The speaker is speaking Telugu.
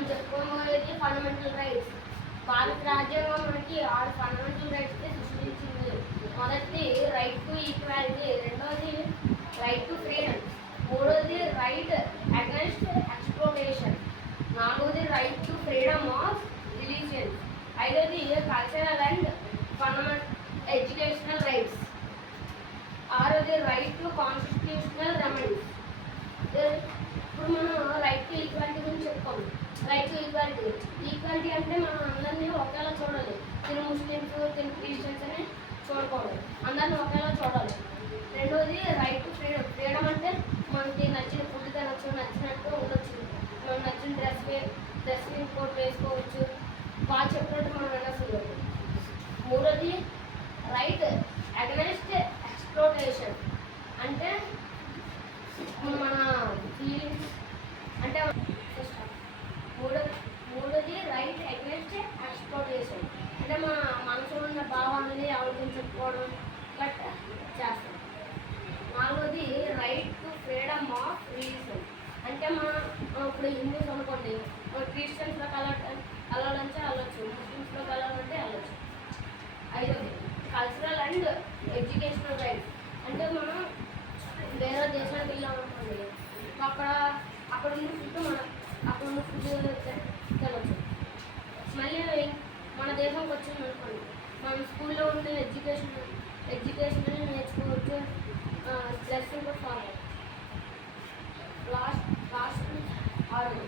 మనం చెప్పుకోబోయేది ఫండమెంటల్ రైట్స్. భారత రాజ్యాంగం మనకి 6 ఫండమెంటల్ రైట్స్ సృష్టించింది. మొదటిది రైట్ టు ఈక్వాలిటీ, రెండోది రైట్ టు ఫ్రీడమ్, మూడోది రైట్ అగైన్స్ట్ ఎక్స్ప్లోటేషన్, నాలుగోది right to freedom of religion, ఐదోది cultural and fundamental educational rights, ఆరోది రైట్ టు కాన్స్టిట్యూషనల్ రెమెడీస్. ఇప్పుడు మనం రైట్ టు ఈక్వాలిటీ గురించి చెప్పుకోండి. రైట్ టు ఈక్వాలిటీ అంటే మనం అందరినీ ఒకేలా చూడాలి. తిను ముస్లిమ్స్, తిను క్రిస్టియన్స్ అని చూడకూడదు, అందరినీ ఒకేలా చూడాలి. రెండోది రైట్ టు ఫ్రీడమ్ అంటే మనకి నచ్చిన ఫుడ్ తినచ్చు, నచ్చినట్టు ఉండొచ్చు, మనం నచ్చిన డ్రెస్ కోట్ వేసుకోవచ్చు, బాగా చెప్పినట్టు మనం వినొచ్చు. మూడోది రైట్ అగైన్స్ట్ ఎక్స్ప్లోటేషన్ అంటే మన ఫీలింగ్స్ అంటే మూడోది రైట్ అగైన్స్ట్ ఎక్స్ప్లోటేషన్ అంటే మన మనసులో ఉన్న భావాలని ఎవరికి చెప్పుకోవడం బట్ చేస్తాం. నాలుగోది right to freedom of religion అంటే మనం ఇప్పుడు హిందూస్ అనుకోండి, క్రిస్టియన్స్లో కలవాలంటే వెళ్ళొచ్చు, ముస్లిమ్స్లో కలవాలంటే వెళ్ళొచ్చు. ఐదోది కల్చరల్ అండ్ ఎడ్యుకేషనల్ రైట్స్ అంటే మనం వేరే దేశానికి వెళ్ళామనుకోండి, అక్కడ ఉన్న ఫుడ్ అక్కడ ఉన్న ఫుడ్ తినవచ్చు. మళ్ళీ మన దేశంకి వచ్చింది అనుకోండి, మనం స్కూల్లో ఉండే ఎడ్యుకేషన్ నేర్చుకోవచ్చు, లెసన్ కూడా ఫాలో. లాస్ట్ 6